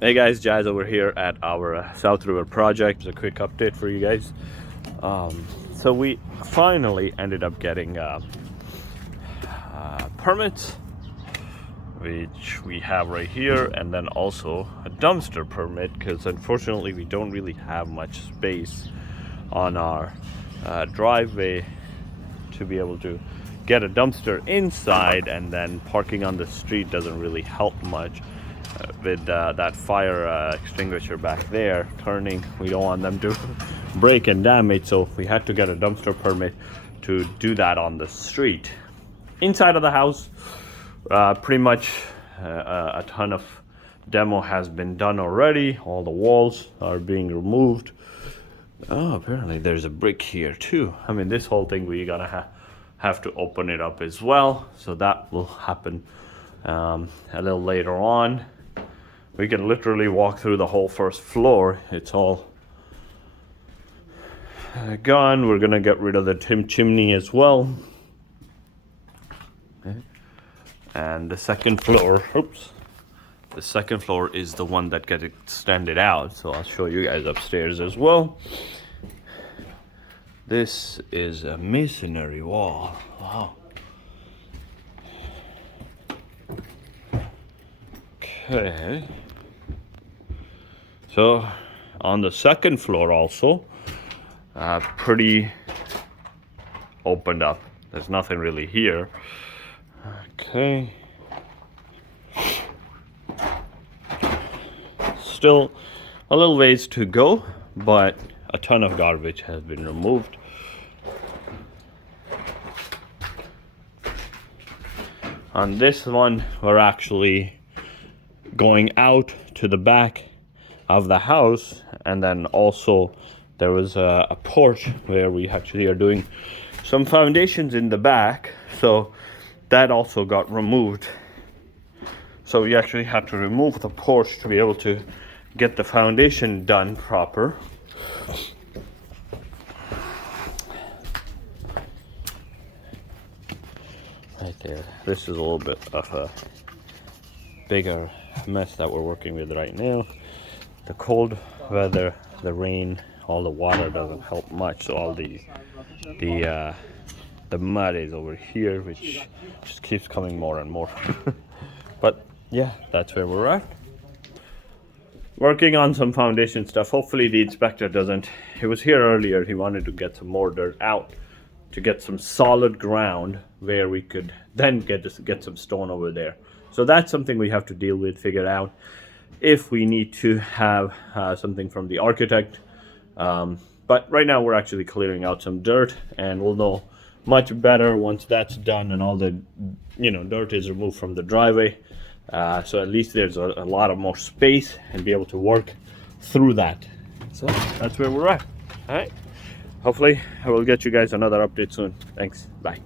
Hey guys, Ijaz over here at our South River project. It's a quick update for you guys. So we finally ended up getting permits, which we have right here, and then also a dumpster permit, because unfortunately we don't really have much space on our driveway to be able to get a dumpster inside, and then parking on the street doesn't really help much. With that fire extinguisher back there turning, we don't want them to break and damage, so we had to get a dumpster permit to do that on the street. Inside of the house, pretty much a ton of demo has been done already. All the walls are being removed. Oh, apparently there's a brick here too. I mean, this whole thing we're gonna have to open it up as well, so that will happen a little later on. We can literally walk through the whole first floor. It's all gone. We're gonna get rid of the chimney as well. Okay. And the second floor, the second floor is the one that gets extended out. So I'll show you guys upstairs as well. This is a masonry wall. Wow. Okay. So on the second floor also, pretty opened up. There's nothing really here. Okay. Still a little ways to go, but a ton of garbage has been removed. On this one, we're actually going out to the back of the house, and then also there was a porch where we actually are doing some foundations in the back, so that also got removed. So we actually had to remove the porch to be able to get the foundation done proper. Right there. This is a little bit of a bigger mess that we're working with right now. The cold weather, the rain, all the water doesn't help much, so all the mud is over here, which just keeps coming more and more. But yeah, that's where we're at. Working on some foundation stuff. Hopefully the inspector doesn't, he was here earlier, he wanted to get some more dirt out to get some solid ground where we could then get some stone over there. So that's something we have to deal with, figure out if we need to have something from the architect. But right now we're actually clearing out some dirt, and we'll know much better once that's done and all the dirt is removed from the driveway. So at least there's a lot of more space and be able to work through that. So that's where we're at. All right. Hopefully I will get you guys another update soon. Thanks. Bye.